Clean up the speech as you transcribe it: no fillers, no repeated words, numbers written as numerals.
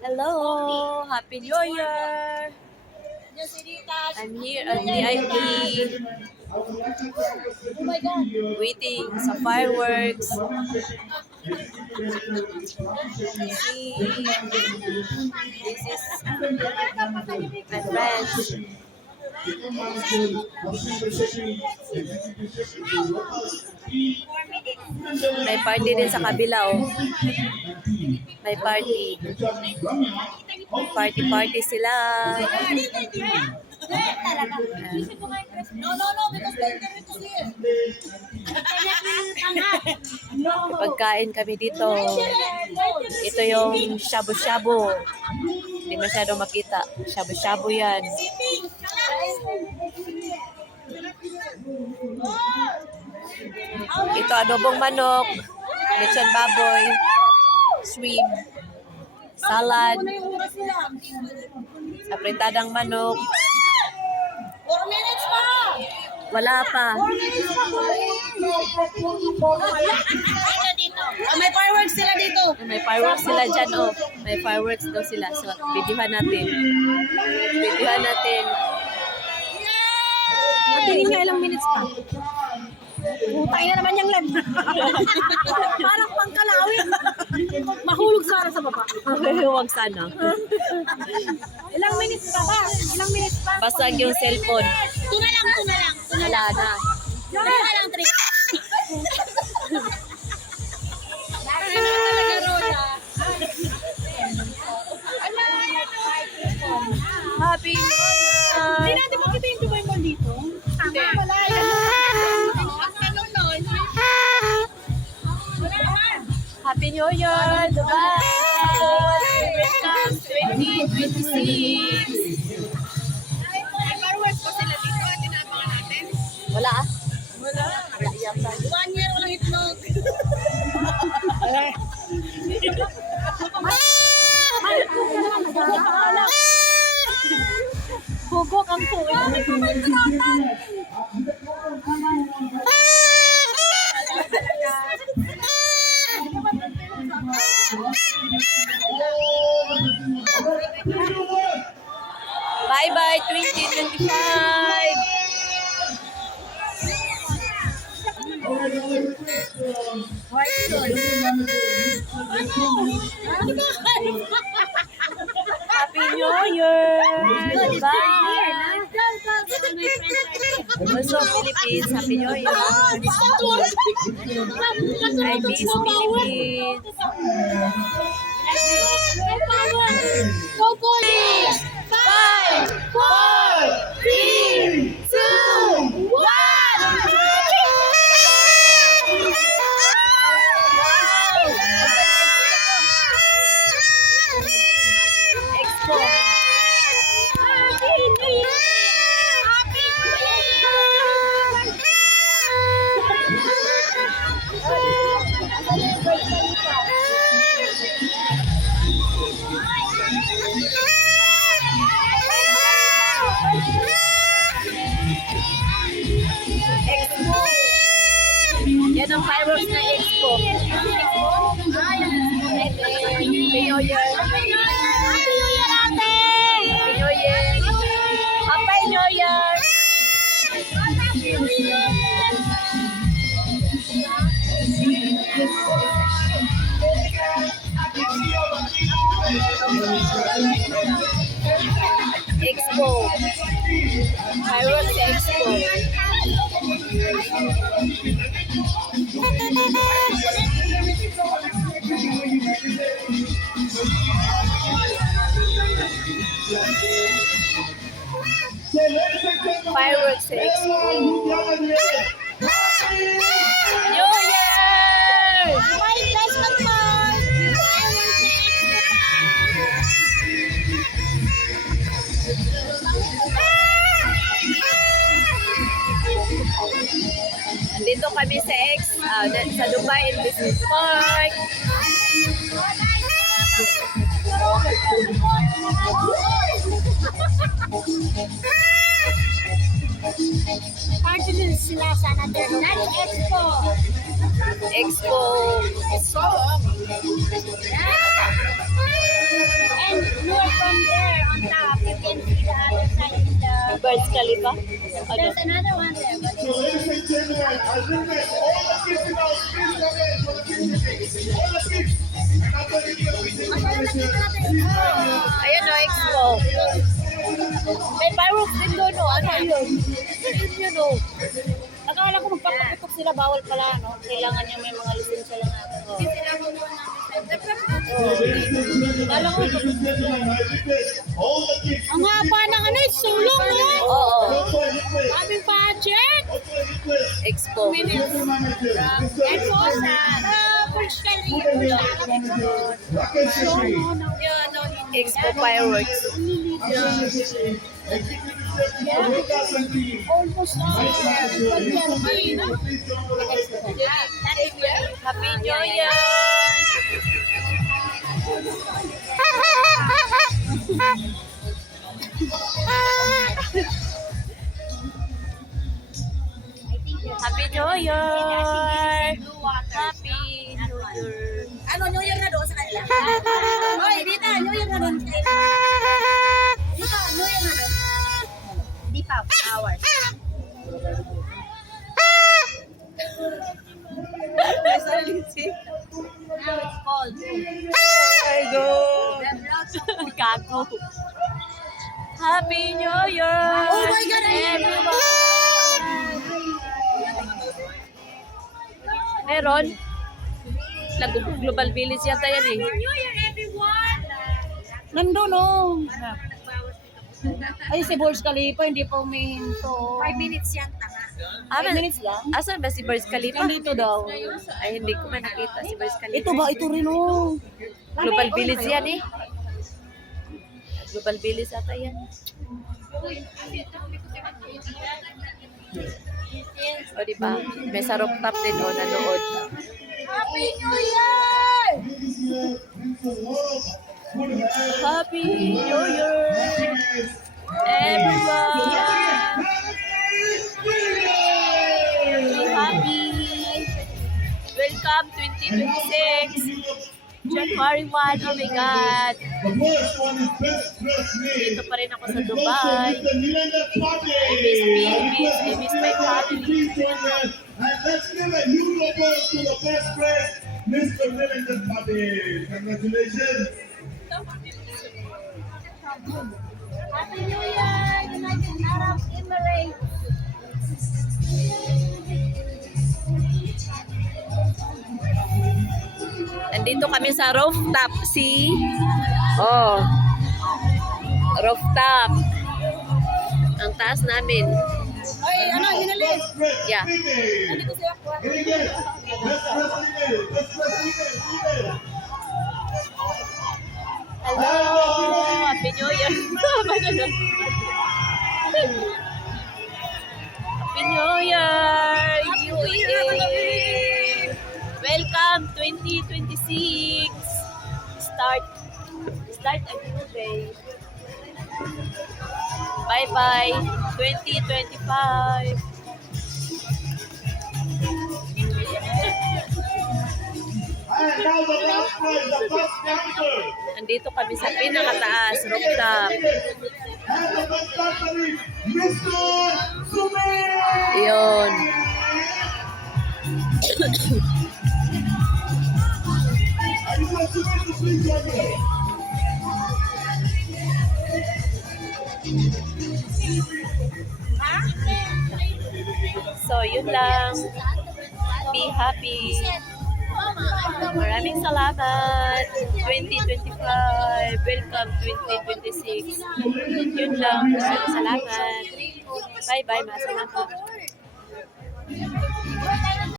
Hello! Happy New Year! I'm here at VIP. Oh my God. Waiting sa fireworks. See, this is my friends. May party din sa kabila, oh. May party. Party sila. No, because they're going to see it. Pagkain kami dito. Ito yung shabu-shabu. Hindi masyado makita. Shabu-shabu yan. Ito adobong manok, lechon baboy, shrimp, salad, apritadang manok. 4 minutes pa! Wala pa. 4 minutes pa! May fireworks sila dito. May fireworks sila dyan, oh. May fireworks daw sila. So, videohan natin. Videohan natin. Natingin nga ilang minutes pa. Putay na naman yung live. Parang pangkalawin. Mahulog sana sa baba. Huwag sana. Ilang minutes pa ba? Ilang minutes pa? Basag yung cellphone. Tuna lang. Wala na. Tuna lang, Tri. Parang naman talaga, Rosa. Happy New Hindi Year! natin makita yung Dubai Mall dito. Tama, wala yan. Happy New Year! Dubai! Welcome 2026! Fireworks pa sila dito. Tinabangan natin. Wala ah. Wala yata. 1 year walang itlog. Hugok ang tuwi. Bye-bye 2025! Happy New Year! Bye! Also Philippines, Happy New Year! I miss Philippines! Go police! 5, 4, 3, 2, 1! Expo! Happy New Year! Happy Expo! Yan ang fireworks na Expo. Happy New Year! Happy New Year! Happy New Year! Expo! Fireworks Expo! Fireworks Expo! New Year! Merry Christmas, Mom! Dito kami sa sa Dubai Business Park. Party din sila sa another. That's Expo. Expo. And there on top. You can see the other side in the. Burj Khalifa? Ano? There's another one there, but So, ladies and gentlemen, I request all the kids in our please come in for the kids today. All the kids. And after the kids, we take the Ayan o, expo. May fireworks din doon o. Ano yun? Yun o. akala ko magpapaputok sila, bawal pala, no? Kailangan niya may mga lisensya lang natin. Hindi sila Akala ko, ladies and gentlemen, I request all the kids. ang haba ng ano, sulong, no? Oo. Aming budget! Expo. And po sa Burj Khalifa. Expo fireworks. Almost Happy New Year! Happy New Year! Happy New Year! Ano, New Year na doon sa kanila? Hoy, dito, New Year na doon. Dito, New Year na doon. Di pa, hours. Now it's cold. I go! Gago! Happy New Year! Oh my God! Everyone! Meron? Global Village yata yan eh. New Year, everyone! Nandun, oh. Ay, si Burj Khalifa, hindi pa umihinto. 5 minutes yan, tanga. 5 minutes lang? Asan ba si Burj Khalifa? Nandito daw. Ay, hindi ko man nakita si Burj Khalifa. Ito ba? Ito rin, oh. Global Village yan eh. Global Village ata yan. O diba? May sa rooftop din o nanood. Happy New Year! Happy New Year! Everyone! Be happy! Welcome 2026! January 1, oh my God! The first one is best dressed maid. Dito pa rin ako sa Dubai. I miss my family. And let's give a huge applause to the best dressed Mr. Millington Patel. Congratulations. Happy New Year, United Arab Emirates! Andito kami sa rooftop. See? Oh. Rooftop. Ang taas namin. Ay, ano, hinali? Best dressed Yeah. female. Nandito si Aqua. Best dressed female. Best dressed female. Hello! Happy New Year! Happy New Year! UAE! Welcome 2026! Start a new day. Bye-bye 2025! And now the last prize, the first dancer. Andito kami sa pinakataas, rooftop. And the best dancer is Mr. Sumit. Yun. I just want Sumit to please join me. So, yun lang. Be happy. Maraming salamat. 2025. Welcome 2026. Yun lang. Salamat. Bye-bye. Masalamat.